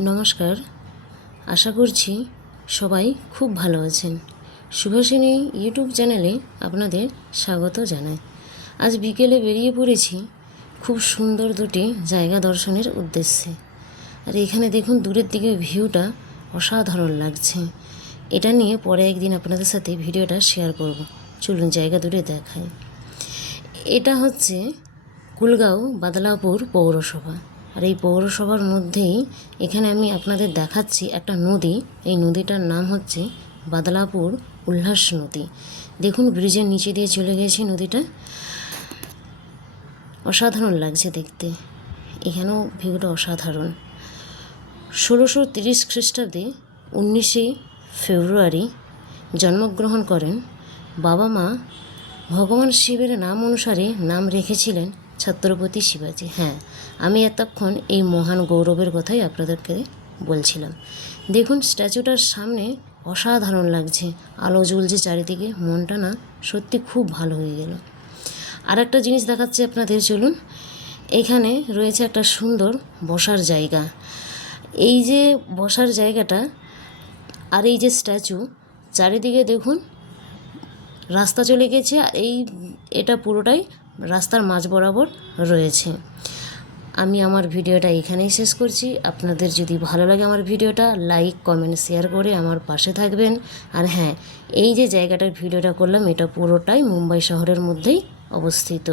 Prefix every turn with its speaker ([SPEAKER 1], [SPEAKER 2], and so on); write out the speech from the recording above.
[SPEAKER 1] নমস্কার। আশা করছি সবাই খুব ভালো আছেন। সুভাষিনী ইউটিউব চ্যানেলে আপনাদের স্বাগত জানাই। আজ বিকেলে বেরিয়ে পড়েছি খুব সুন্দর দুটি জায়গা দর্শনের উদ্দেশ্যে। আর এখানে দেখুন দূরের দিকে ভিউটা অসাধারণ লাগছে। এটা নিয়ে পরে একদিন আপনাদের সাথে ভিডিওটা শেয়ার করব। চলুন জায়গা দূরে দেখায় এটা হচ্ছে কুলগাঁও বাদলাপুর পৌরসভা। আর এই পৌরসভার মধ্যেই এখানে আমি আপনাদের দেখাচ্ছি একটা নদী। এই নদীটার নাম হচ্ছে বাদলাপুর উল্লাস নদী। দেখুন, ব্রিজের নিচে দিয়ে চলে গেছে নদীটা। অসাধারণ লাগছে দেখতে। এখানেও ভিউটা অসাধারণ। ষোলোশো তিরিশ খ্রিস্টাব্দে উনিশে ফেব্রুয়ারি জন্মগ্রহণ করেন বাবা মা। ভগবান শিবের নাম অনুসারে নাম রেখেছিলেন ছত্রপতি শিবাজি। হ্যাঁ আমি এতক্ষণ এই মহান গৌরবের কথাই আপনাদেরকে বলছিলাম। দেখুন, স্ট্যাচুটার সামনে অসাধারণ লাগছে। আলো জ্বলছে চারিদিকে, মনটা না সত্যি খুব ভালো হয়ে গেল। আর একটা জিনিস দেখাচ্ছি আপনাদের, চলুন। এখানে রয়েছে একটা সুন্দর বসার জায়গা। এই যে বসার জায়গাটা আর এই যে স্ট্যাচু, চারিদিকে দেখুন, রাস্তা চলে গেছে। আর এই, এটা পুরোটাই রাস্তার মাঝ বরাবর রয়েছে। আমি আমার ভিডিওটা এখানেই শেষ করছি। আপনাদের যদি ভালো লাগে আমার ভিডিওটা লাইক কমেন্ট শেয়ার করে আমার পাশে থাকবেন। আর হ্যাঁ এই যে জায়গাটার ভিডিওটা করলাম, এটা পুরোটাই মুম্বাই শহরের মধ্যেই অবস্থিত।